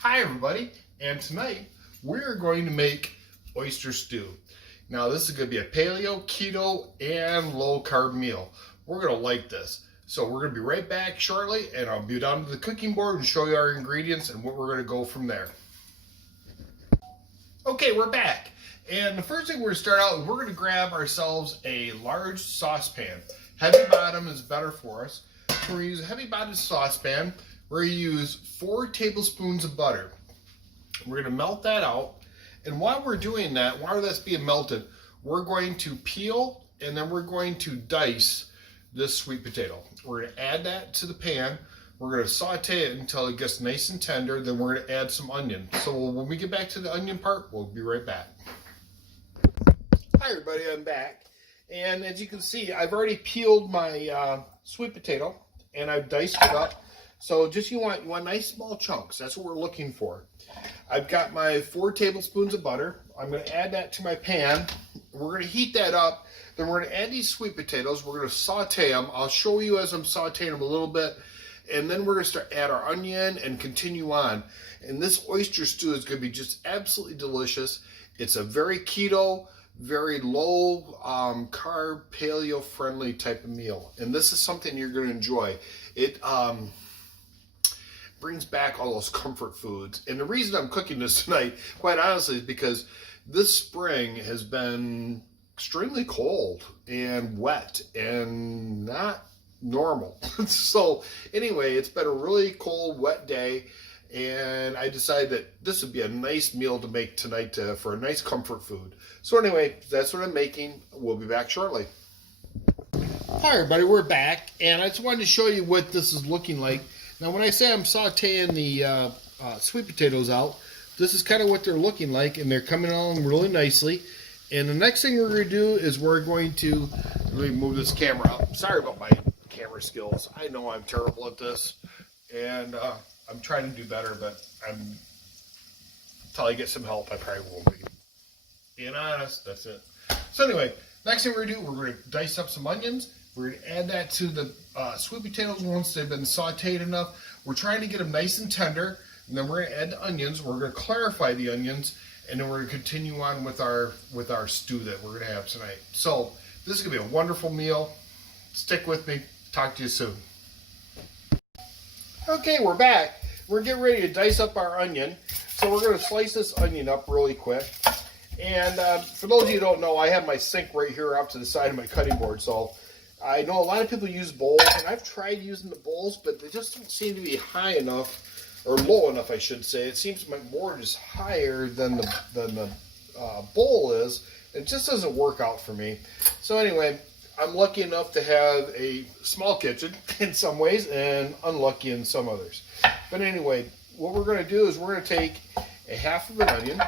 Hi everybody, and tonight we're going to make oyster stew. Now this is going to be a paleo, keto, and low carb meal. We're going to like this. So we're going to be right back shortly, and I'll be down to the cooking board and show you our ingredients and what we're going to go from there. Okay, we're back. And the first thing we're going to start out is we're going to grab ourselves a large saucepan. Heavy bottom is better for us. We're going to use a heavy bottom saucepan. We're going to use 4 tablespoons of butter. We're going to melt that out. And while we're doing that, while that's being melted, we're going to peel and then we're going to dice this sweet potato. We're going to add that to the pan. We're going to saute it until it gets nice and tender. Then we're going to add some onion. So when we get back to the onion part, we'll be right back. Hi everybody, I'm back. And as you can see, I've already peeled my sweet potato and I've diced it up. So just you want nice small chunks. That's what we're looking for. I've got my 4 tablespoons of butter. I'm going to add that to my pan. We're going to heat that up. Then we're going to add these sweet potatoes. We're going to saute them. I'll show you as I'm sauteing them a little bit. And then we're going to start add our onion and continue on. And this oyster stew is going to be just absolutely delicious. It's a very keto, very low carb, paleo friendly type of meal. And this is something you're going to enjoy. It brings back all those comfort foods. And the reason I'm cooking this tonight, quite honestly, is because this spring has been extremely cold and wet and not normal. So anyway, it's been a really cold, wet day. And I decided that this would be a nice meal to make tonight for a nice comfort food. So anyway, that's what I'm making. We'll be back shortly. Hi everybody, we're back. And I just wanted to show you what this is looking like. Now when I say I'm sauteing the sweet potatoes out, this is kind of what they're looking like, and they're coming along really nicely. And the next thing we're going to do is we're going to, let me move this camera up. Sorry about my camera skills. I know I'm terrible at this, and I'm trying to do better, but until I get some help, I probably won't be. Being honest, that's it. So anyway, next thing we're going to do, we're going to dice up some onions. We're going to add that to the sweet potatoes once they've been sauteed enough. We're trying to get them nice and tender. And then we're going to add the onions. We're going to clarify the onions. And then we're going to continue on with our stew that we're going to have tonight. So this is going to be a wonderful meal. Stick with me. Talk to you soon. Okay, we're back. We're getting ready to dice up our onion. So we're going to slice this onion up really quick. And for those of you who don't know, I have my sink right here off to the side of my cutting board. So I know a lot of people use bowls, and I've tried using the bowls, but they just don't seem to be high enough, or low enough, I should say. It seems my board is higher than the bowl is. It just doesn't work out for me. So anyway, I'm lucky enough to have a small kitchen in some ways, and unlucky in some others. But anyway, what we're going to do is we're going to take a half of an onion,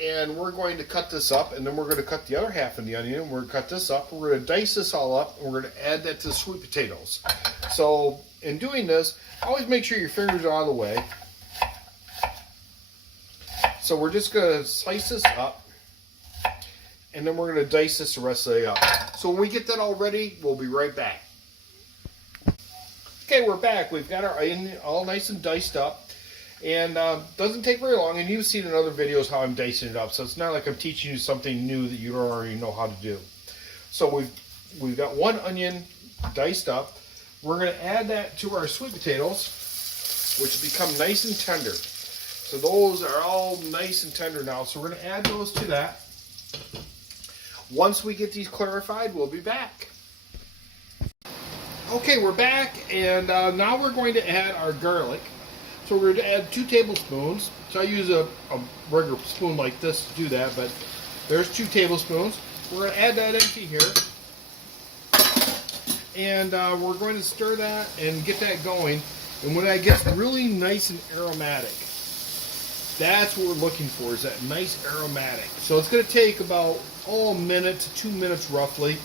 and we're going to cut this up, and then we're going to cut the other half of the onion, and we're going to cut this up, we're going to dice this all up, and we're going to add that to the sweet potatoes. So in doing this, always make sure your fingers are out of the way. So we're just going to slice this up, and then we're going to dice this the rest of the way up. So when we get that all ready, we'll be right back. Okay, we're back. We've got our onion all nice and diced up. And doesn't take very long, and you've seen in other videos how I'm dicing it up, so it's not like I'm teaching you something new that you don't already know how to do. So we've got 1 onion diced up. We're going to add that to our sweet potatoes, which become nice and tender. So those are all nice and tender now, so we're going to add those to that. Once we get these clarified, we'll be back. Okay, we're back, and now we're going to add our garlic. So we're going to add 2 tablespoons. So I use a regular spoon like this to do that, but there's 2 tablespoons. We're going to add that into here. And we're going to stir that and get that going. And when that gets really nice and aromatic, that's what we're looking for, is that nice aromatic. So it's going to take about a minute to 2 minutes roughly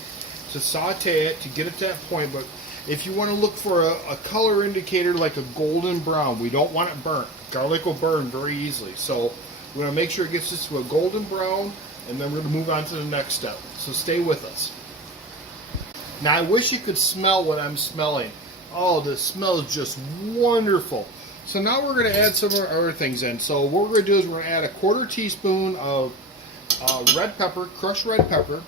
to saute it, to get it to that point. But if you want to look for a color indicator like a golden brown, we don't want it burnt. Garlic will burn very easily. So we're going to make sure it gets us to a golden brown, and then we're going to move on to the next step. So stay with us. Now I wish you could smell what I'm smelling. Oh, the smell is just wonderful. So now we're going to add some of our other things in. So what we're going to do is we're going to add a 1/4 teaspoon of red pepper, crushed red pepper,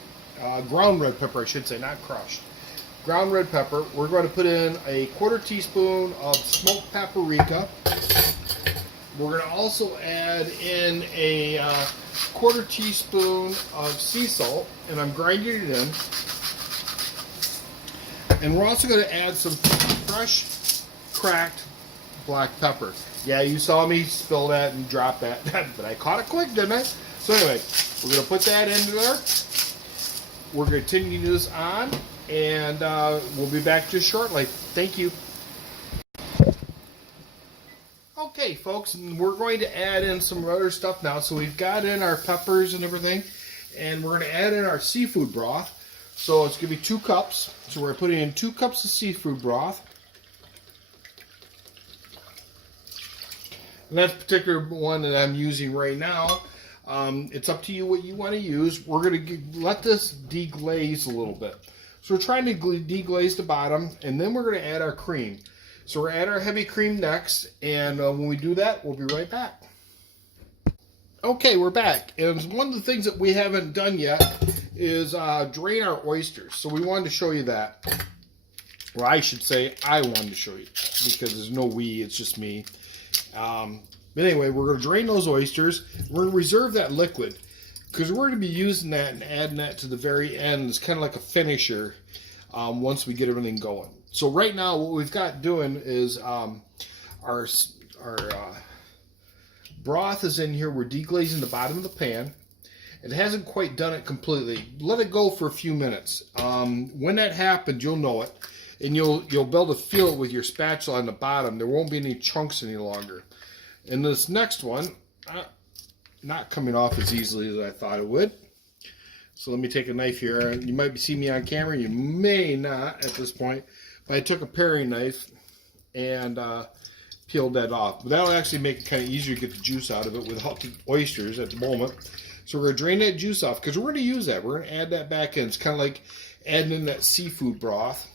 ground red pepper I should say, not crushed. Ground red pepper. We're going to put in a 1/4 teaspoon of smoked paprika. We're going to also add in a 1/4 teaspoon of sea salt, and I'm grinding it in. And we're also going to add some fresh, cracked black pepper. Yeah, you saw me spill that and drop that, but I caught it quick, didn't I? So anyway, we're going to put that into there. We're going to continue this on, and we'll be back just shortly. Thank you. Okay, folks, we're going to add in some other stuff now. So we've got in our peppers and everything, and we're going to add in our seafood broth. So it's going to be 2 cups. So we're putting in 2 cups of seafood broth. And that's the particular one that I'm using right now. It's up to you what you want to use. We're going to let this deglaze a little bit. So we're trying to deglaze the bottom, and then we're going to add our cream. So we're add our heavy cream next, and when we do that, we'll be right back. Okay, we're back. And one of the things that we haven't done yet is drain our oysters. So we wanted to show you that. Or I should say, I wanted to show you, because there's no we, it's just me. But anyway, we're going to drain those oysters. We're going to reserve that liquid because we're going to be using that and adding that to the very end. It's kind of like a finisher once we get everything going. So right now what we've got doing is our broth is in here. We're deglazing the bottom of the pan. It hasn't quite done it completely. Let it go for a few minutes. When that happens, you'll know it. And you'll be able to feel it with your spatula on the bottom. There won't be any chunks any longer. And this next one, not coming off as easily as I thought it would. So let me take a knife here. You might see me on camera. You may not at this point. But I took a paring knife and peeled that off. But that'll actually make it kind of easier to get the juice out of it without the oysters at the moment. So we're going to drain that juice off because we're going to use that. We're going to add that back in. It's kind of like adding in that seafood broth.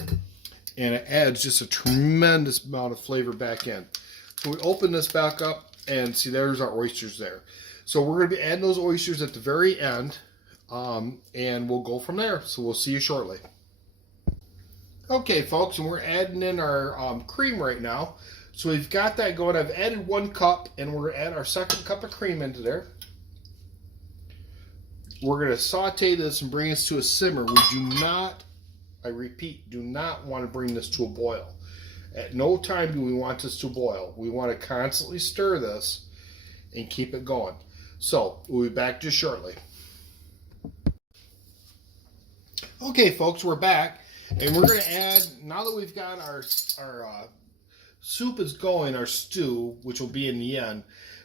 And it adds just a tremendous amount of flavor back in. So we open this back up and see there's our oysters there. So we're going to be adding those oysters at the very end and we'll go from there. So we'll see you shortly. Okay folks, and we're adding in our cream right now. So we've got that going. I've added 1 cup and we're going to add our 2nd cup of cream into there. We're going to saute this and bring this to a simmer. We do not, I repeat, do not want to bring this to a boil. At no time do we want this to boil. We want to constantly stir this and keep it going. So we'll be back just shortly. Okay folks, we're back and we're going to add, now that we've got our soup is going, our stew, which will be in the end,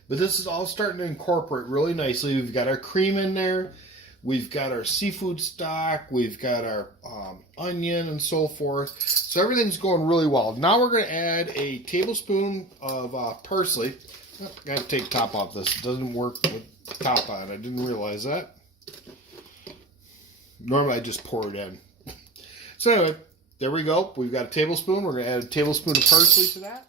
but this is all starting to incorporate really nicely. We've got our cream in there. We've got our seafood stock. We've got our onion and so forth. So everything's going really well. Now we're going to add a tablespoon of parsley. Oh, I got to take the top off this. It doesn't work with the top on. I didn't realize that. Normally I just pour it in. So anyway, there we go. We've got a tablespoon. We're going to add a tablespoon of parsley to that.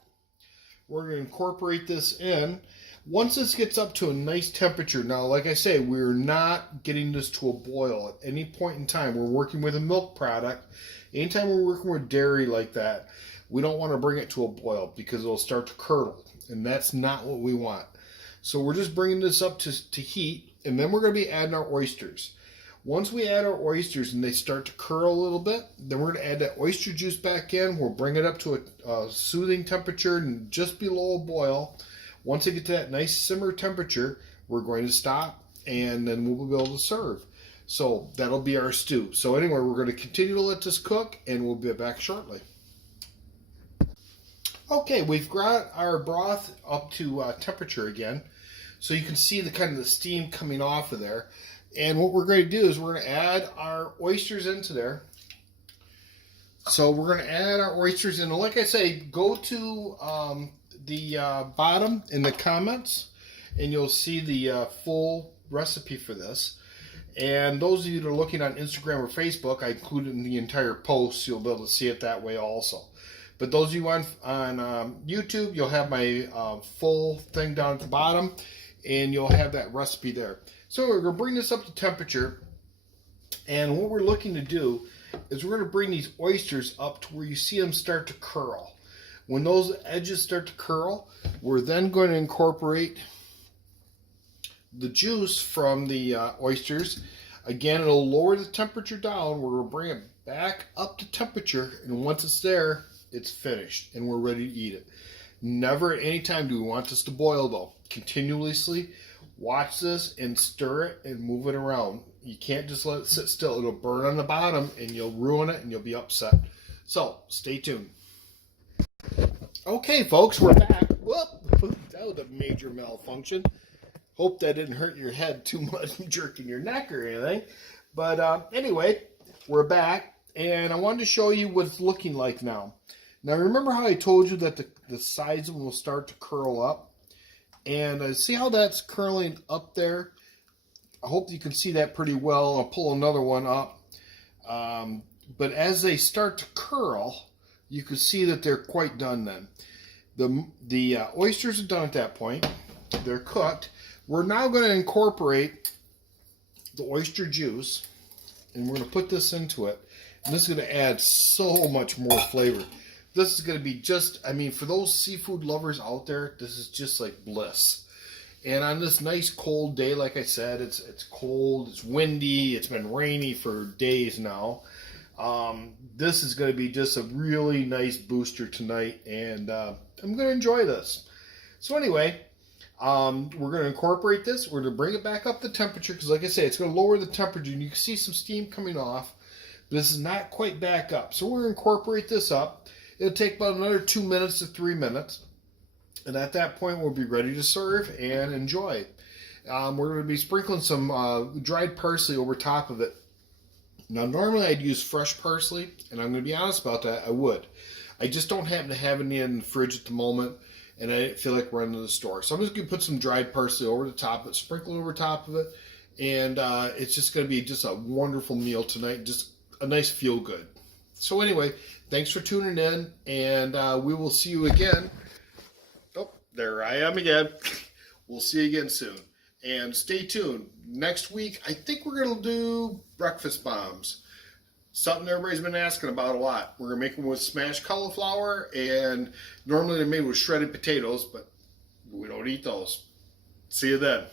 We're going to incorporate this in. Once this gets up to a nice temperature, now like I say, we're not getting this to a boil at any point in time. We're working with a milk product. Anytime we're working with dairy like that, we don't want to bring it to a boil because it'll start to curdle, and that's not what we want. So we're just bringing this up to heat, and then we're going to be adding our oysters. Once we add our oysters and they start to curl a little bit, then we're going to add that oyster juice back in. We'll bring it up to a soothing temperature and just below a boil. Once it gets to that nice simmer temperature, we're going to stop and then we'll be able to serve. So that'll be our stew. So anyway, we're going to continue to let this cook and we'll be back shortly. Okay, we've got our broth up to temperature again. So you can see the kind of the steam coming off of there. And what we're going to do is we're going to add our oysters into there. So we're going to add our oysters in. And like I say, go to the bottom in the comments and you'll see the full recipe for this. And those of you that are looking on Instagram or Facebook, I included in the entire post, so you'll be able to see it that way also. But those of you on YouTube, you'll have my full thing down at the bottom, and you'll have that recipe there. So we're going to bring this up to temperature, and what we're looking to do is we're going to bring these oysters up to where you see them start to curl. When those edges start to curl, we're then going to incorporate the juice from the oysters. Again, it'll lower the temperature down. We're going to bring it back up to temperature, and once it's there, it's finished, and we're ready to eat it. Never at any time do we want this to boil, though. Continuously watch this and stir it and move it around. You can't just let it sit still. It'll burn on the bottom, and you'll ruin it, and you'll be upset. So, stay tuned. Okay, folks, we're back. Whoop, that was a major malfunction. Hope that didn't hurt your head too much jerking your neck or anything. But anyway, we're back, and I wanted to show you what it's looking like now. Now, remember how I told you that the sides of them will start to curl up? And see how that's curling up there? I hope you can see that pretty well. I'll pull another one up. But as they start to curl, you can see that they're quite done then. The oysters are done at that point. They're cooked. We're now going to incorporate the oyster juice, and we're going to put this into it. And this is going to add so much more flavor. This is going to be just, I mean, for those seafood lovers out there, this is just like bliss. And on this nice cold day, like I said, it's cold, it's windy, it's been rainy for days now. This is going to be just a really nice booster tonight, and I'm going to enjoy this. So anyway, we're going to incorporate this. We're going to bring it back up the temperature, because like I say, it's going to lower the temperature, and you can see some steam coming off. But this is not quite back up. So we're going to incorporate this up. It'll take about another 2 minutes to 3 minutes. And at that point, we'll be ready to serve and enjoy. We're going to be sprinkling some dried parsley over top of it. Now, normally I'd use fresh parsley, and I'm going to be honest about that, I would. I just don't happen to have any in the fridge at the moment, and I didn't feel like running to the store. So I'm just going to put some dried parsley over the top of it, sprinkle it over top of it, and it's just going to be just a wonderful meal tonight, just a nice feel-good. So anyway, thanks for tuning in, and we will see you again. Oh, there I am again. We'll see you again soon. And stay tuned. Next week, I think we're going to do breakfast bombs. Something everybody's been asking about a lot. We're going to make them with smashed cauliflower, and normally they're made with shredded potatoes, but we don't eat those. See you then.